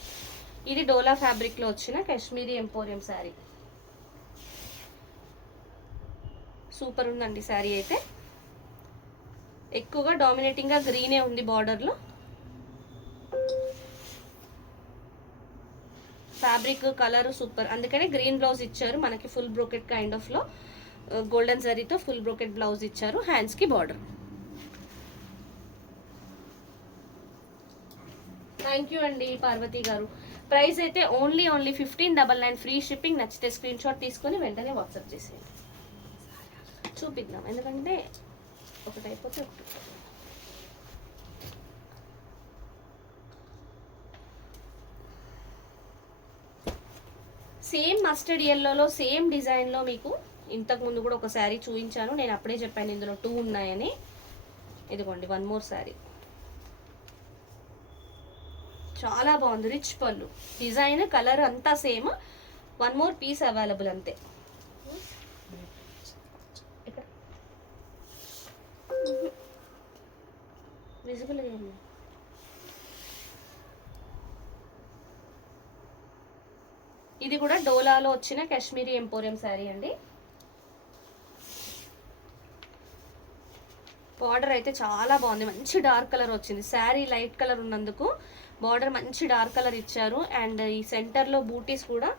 ఇది డోలా ఫ్యాబ్రిక్లో వచ్చిన కాశ్మీరీ ఎంపోరియం శారీ, సూపర్ ఉందండి శారీ అయితే. ఎక్కువగా డామినేటింగ్గా గ్రీనే ఉంది బార్డర్లో. ఫ్యాబ్రిక్ కలర్ సూపర్, అందుకనే గ్రీన్ బ్లౌజ్ ఇచ్చారు మనకి, ఫుల్ బ్రోకెట్ కైండ్ ఆఫ్లో గోల్డెన్ జరీతో ఫుల్ బ్రోకెట్ బ్లౌజ్ ఇచ్చారు, హ్యాండ్స్కి బార్డర్. థ్యాంక్ యూ అండి పార్వతి గారు. ప్రైస్ అయితే ఓన్లీ 1599 ఫ్రీ షిప్పింగ్. నచ్చితే స్క్రీన్ షాట్ తీసుకొని వెంటనే వాట్సాప్ చేసేయండి. చూపిద్దాం, ఎందుకంటే ఒకటి అయిపోతే ఒకటి. సేమ్ మస్టర్డ్ ఎల్లోలో సేమ్ డిజైన్లో మీకు ఇంతకుముందు కూడా ఒక శారీ చూపించాను, నేను అప్పుడే చెప్పాను ఇందులో 2 ఉన్నాయని. ఇదిగోండి 1 మోర్ శారీ, చాలా బాగుంది, రిచ్ పళ్ళు, డిజైన్ కలర్ అంతా సేమ్, 1 మోర్ పీస్ అవైలబుల్ అంతే. విజిబుల్ ఇది కూడా డోలాలో వచ్చిన కాశ్మీరీ ఎంపోరియం శారీ అండి. బార్డర్ అయితే చాలా బాగుంది, మంచి డార్క్ కలర్ వచ్చింది. శారీ లైట్ కలర్ ఉన్నందుకు బార్డర్ మంచి డార్క్ కలర్ ఇచ్చారు. అండ్ ఈ సెంటర్లో బూటీస్ కూడా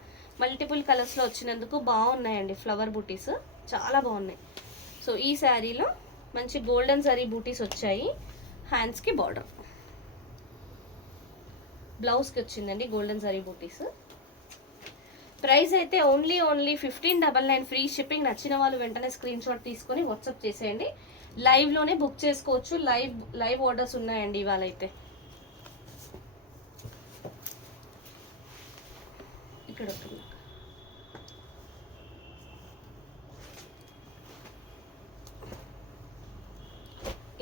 మల్టిపుల్ కలర్స్లో వచ్చినందుకు బాగున్నాయండి, ఫ్లవర్ బూటీస్ చాలా బాగున్నాయి. సో ఈ శారీలో మంచి గోల్డెన్ జరీ బూటీస్ వచ్చాయి, హ్యాండ్స్కి బార్డర్, బ్లౌజ్కి వచ్చిందండి గోల్డెన్ జరీ బూటీస్. ప్రైస్ అయితే ఓన్లీ 1599 ఫ్రీ షిప్పింగ్. నచ్చిన వాళ్ళు వెంటనే స్క్రీన్ షాట్ తీసుకొని వాట్సాప్ చేసేయండి, లైవ్లోనే బుక్ చేసుకోవచ్చు. లైవ్ ఆర్డర్స్ ఉన్నాయండి ఇవాళ అయితే. ఇక్కడ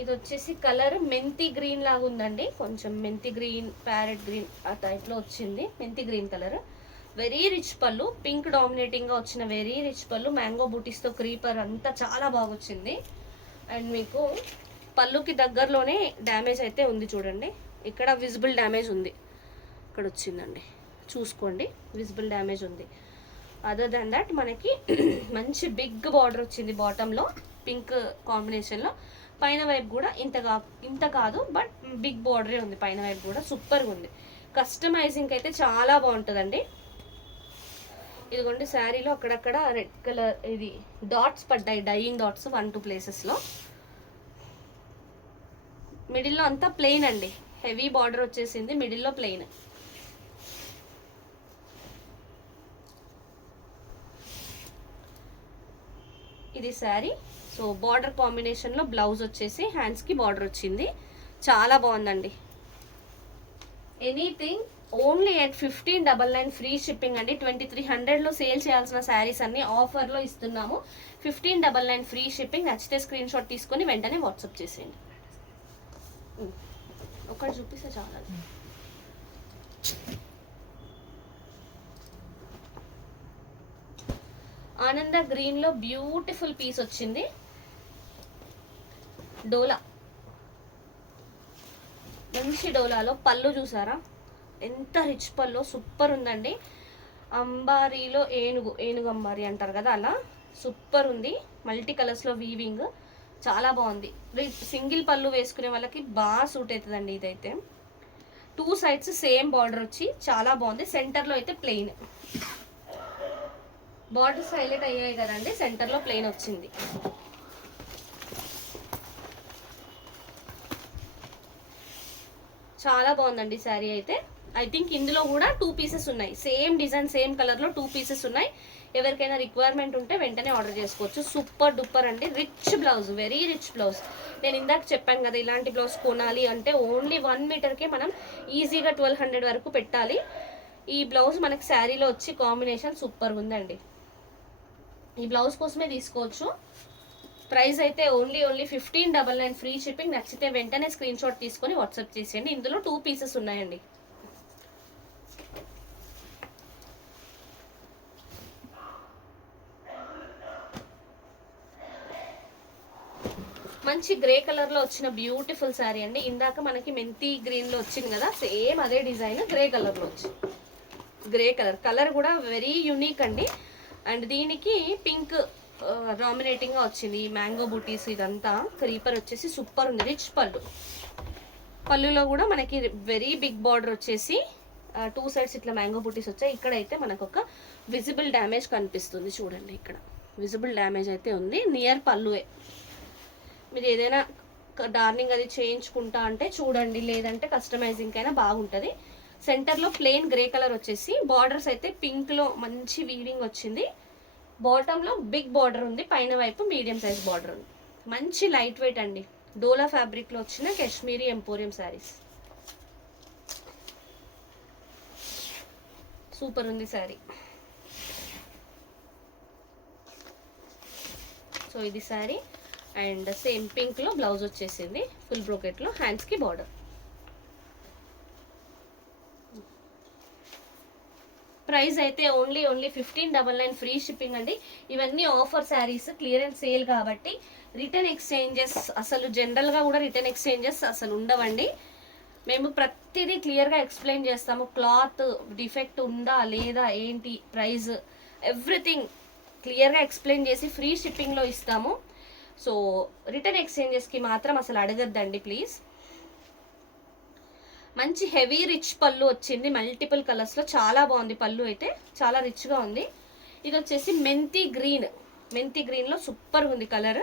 ఇది వచ్చేసి కలర్ మెంతి గ్రీన్ లాగా ఉందండి, కొంచెం మెంతి గ్రీన్, ప్యారెట్ గ్రీన్ ఆ టైప్లో వచ్చింది. మెంతి గ్రీన్ కలర్, వెరీ రిచ్ పళ్ళు, పింక్ డామినేటింగ్గా వచ్చిన వెరీ రిచ్ పళ్ళు, మ్యాంగో బూటీస్తో క్రీపర్ అంతా చాలా బాగా వచ్చింది. అండ్ మీకు పళ్ళుకి దగ్గరలోనే డ్యామేజ్ అయితే ఉంది చూడండి, ఇక్కడ విజిబుల్ డ్యామేజ్ ఉంది, ఇక్కడ వచ్చిందండి చూసుకోండి, విజిబుల్ డ్యామేజ్ ఉంది. అదర్ దాన్ దట్ మనకి మంచి బిగ్ బార్డర్ వచ్చింది బాటంలో, పింక్ కాంబినేషన్లో. పైన వైపు కూడా ఇంత కాదు, బట్ బిగ్ బార్డరే ఉంది పైన వైపు కూడా. సూపర్గా ఉంది. కస్టమైజింగ్ అయితే చాలా బాగుంటుందండి. ఇదిగోండి శారీలో అక్కడక్కడ రెడ్ కలర్ ఇది డాట్స్ పడ్డాయి, డైయింగ్ డాట్స్ 1-2 ప్లేసెస్లో. మిడిల్లో అంతా ప్లెయిన్ అండి, హెవీ బార్డర్ వచ్చేసింది, మిడిల్లో ప్లెయిన్. ఇది శారీ. సో బార్డర్ కాంబినేషన్లో బ్లౌజ్ వచ్చేసి హ్యాండ్స్కి బార్డర్ వచ్చింది. చాలా బాగుందండి. Anything only at 1599 free shipping అండి. 2300లో సేల్ చేయాల్సిన శారీస్ అన్ని ఆఫర్లో ఇస్తున్నాము. 1599 ఫ్రీ షిప్పింగ్. నచ్చితే స్క్రీన్ షాట్ తీసుకొని వెంటనే వాట్సాప్ చేసేయండి. ఒకటి చూపిస్తే చాలా. ఆనంద గ్రీన్లో బ్యూటిఫుల్ పీస్ వచ్చింది. డోలా, మంచి డోలాలో పళ్ళు చూసారా ఎంత రిచ్ పళ్ళు, సూపర్ ఉందండి. అంబారీలో ఏనుగు అంబారీ అంటారు కదా, అలా సూపర్ ఉంది. మల్టీ కలర్స్లో వీవింగ్ చాలా బాగుంది. సింగిల్ పళ్ళు వేసుకునే వాళ్ళకి బాగా సూట్ అవుతుందండి. ఇదైతే 2 సైడ్స్ సేమ్ బార్డర్ వచ్చి చాలా బాగుంది. సెంటర్లో అయితే ప్లెయిన్, బార్డర్స్ హైలైట్ అయ్యాయి కదండి, సెంటర్లో ప్లెయిన్ వచ్చింది. చాలా బాగుందండి శారీ అయితే. ఐ థింక్ ఇందులో కూడా 2 పీసెస్ ఉన్నాయి. సేమ్ డిజైన్ సేమ్ కలర్లో 2 పీసెస్ ఉన్నాయి. ఎవరికైనా రిక్వైర్మెంట్ ఉంటే వెంటనే ఆర్డర్ చేసుకోవచ్చు. సూపర్ డూపర్ అండి. Rich blouse, very rich blouse. నేను ఇందాక చెప్పాను కదా, ఇలాంటి బ్లౌజ్ కొనాలి అంటే ఓన్లీ 1 మీటర్కే మనం ఈజీగా 1200 వరకు పెట్టాలి. ఈ బ్లౌజ్ మనకి శారీలో వచ్చి కాంబినేషన్ సూపర్ ఉందండి. ఈ బ్లౌజ్ కోసమే తీసుకోవచ్చు. ప్రైస్ అయితే ఓన్లీ 1599 ఫ్రీ షిప్పింగ్. నచ్చితే వెంటనే స్క్రీన్ షాట్ తీసుకొని వాట్సాప్ చేసేయండి. ఇందులో 2 పీసెస్ ఉన్నాయండి. మంచి గ్రే కలర్లో వచ్చిన బ్యూటిఫుల్ శారీ అండి. ఇందాక మనకి మెంతి గ్రీన్లో వచ్చింది కదా, సేమ్ అదే డిజైన్ గ్రే కలర్లో వచ్చింది. గ్రే కలర్ కూడా వెరీ యూనిక్ అండి. అండ్ దీనికి పింక్ డామినేటింగ్గా వచ్చింది. మ్యాంగో బూటీస్ ఇదంతా క్రీపర్ వచ్చేసి సూపర్ ఉంది. రిచ్ పళ్ళులో కూడా మనకి వెరీ బిగ్ బార్డర్ వచ్చేసి 2 సైడ్స్ ఇట్లా మ్యాంగో బూటీస్ వచ్చాయి. ఇక్కడైతే మనకు ఒక విజిబుల్ డ్యామేజ్ కనిపిస్తుంది చూడండి. ఇక్కడ విజిబుల్ డ్యామేజ్ అయితే ఉంది, నియర్ పళ్ళువే. మీరు ఏదైనా డార్నింగ్ అది చేయించుకుంటా అంటే చూడండి, లేదంటే కస్టమైజింగ్ అయినా బాగుంటుంది. సెంటర్లో ప్లెయిన్ గ్రే కలర్ వచ్చేసి బార్డర్స్ అయితే పింక్లో మంచి వీవింగ్ వచ్చింది. బాటంలో బిగ్ బార్డర్ ఉంది, పైన వైపు మీడియం సైజ్ బార్డర్ ఉంది. మంచి లైట్ వెయిట్ అండి. డోలా ఫ్యాబ్రిక్లో వచ్చిన కాశ్మీరీ ఎంపోరియం శారీస్. సూపర్ ఉంది శారీ. సో ఇది శారీ. అండ్ సేమ్ పింక్లో బ్లౌజ్ వచ్చేసింది, ఫుల్ బ్రోకెట్లో, హ్యాండ్స్కి బార్డర్. ప్రైస్ అయితే ఓన్లీ 1599 ఫ్రీ షిప్పింగ్ అండి. ఇవన్నీ ఆఫర్ శారీస్, క్లియరెన్స్ సేల్ కాబట్టి రిటర్న్ ఎక్స్చేంజెస్ అసలు జనరల్గా కూడా రిటర్న్ ఎక్స్చేంజెస్ అసలు ఉండవండి. మేము ప్రతిదీ క్లియర్గా ఎక్స్ప్లెయిన్ చేస్తాము. క్లాత్ డిఫెక్ట్ ఉందా లేదా ఏంటి, ప్రైస్, ఎవ్రీథింగ్ క్లియర్గా ఎక్స్ప్లెయిన్ చేసి ఫ్రీ షిప్పింగ్లో ఇస్తాము. సో రిటర్న్ ఎక్స్చేంజెస్కి మాత్రం అసలు అడగద్దండి ప్లీజ్. మంచి హెవీ రిచ్ పళ్ళు వచ్చింది, మల్టిపుల్ కలర్స్లో చాలా బాగుంది. పళ్ళు అయితే చాలా రిచ్గా ఉంది. ఇది వచ్చేసి మెంతి గ్రీన్లో సూపర్గా ఉంది కలర్.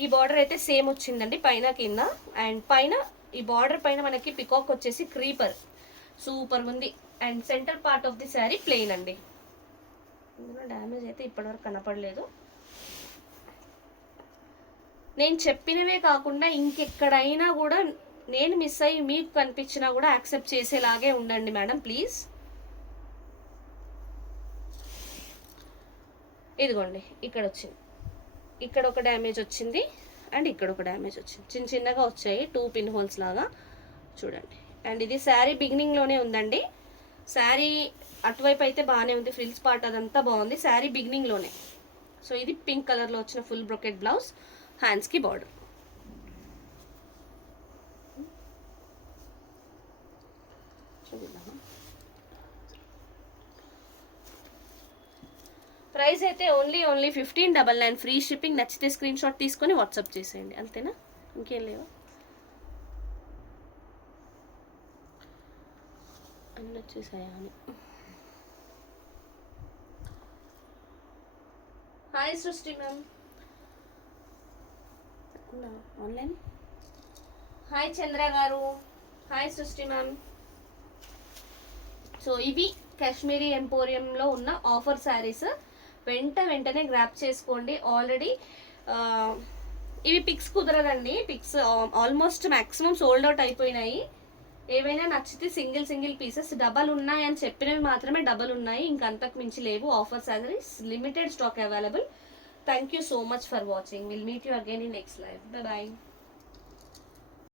ఈ బార్డర్ అయితే సేమ్ వచ్చిందండి పైన కింద. అండ్ పైన ఈ బార్డర్ పైన మనకి పికాక్ వచ్చేసి క్రీపర్, సూపర్గా ఉంది. And centre part of the sari plain అండి. ఇందులో డ్యామేజ్ అయితే ఇప్పటివరకు కనపడలేదు. నేను చెప్పినవే కాకుండా ఇంకెక్కడైనా కూడా నేను మిస్ అయ్యి మీకు కనిపించినా కూడా యాక్సెప్ట్ చేసేలాగే ఉండండి మేడం ప్లీజ్. ఇదిగోండి ఇక్కడ వచ్చింది, ఇక్కడ ఒక డ్యామేజ్ వచ్చింది అండ్ ఇక్కడ ఒక డ్యామేజ్ వచ్చింది, చిన్నగా వచ్చాయి 2 పిన్ హోల్స్ లాగా చూడండి. అండ్ ఇది శారీ బిగినింగ్లోనే ఉందండి. శారీ అటువైపు అయితే బాగానే ఉంది, ఫ్రిల్స్ పార్ట్ అదంతా బాగుంది, శారీ బిగినింగ్లోనే. సో ఇది పింక్ కలర్లో వచ్చిన ఫుల్ బ్రొకెట్ బ్లౌజ్, హ్యాండ్స్కి బార్డర్. ప్రైస్ అయితే ఓన్లీ 1599 ఫ్రీ షిప్పింగ్. నచ్చితే స్క్రీన్ షాట్ తీసుకొని వాట్సాప్ చేసేయండి. అంతేనా, ఇంకేం లేవా? అన్నీ వచ్చేసాయా అని. హాయ్ సృష్టి మ్యామ్, ఆన్లైన్. హాయ్ చంద్ర గారు, హాయ్ సృష్టి మ్యామ్. సో ఇవి కాశ్మీరీ ఎంపోరియంలో ఉన్న ఆఫర్ శారీస్. వెంటనే గ్రాప్ చేసుకోండి. ఆల్రెడీ ఇవి పిక్స్ కుదరదండి, pics almost maximum sold out అయిపోయినాయి. ఏవైనా నచ్చితే సింగిల్ పీసెస్ డబల్ ఉన్నాయి అని చెప్పినవి మాత్రమే డబల్ ఉన్నాయి, ఇంకంతకు మించి లేవు. Offer saris limited stock available. Thank you so much for watching. Will meet you again in next live. By.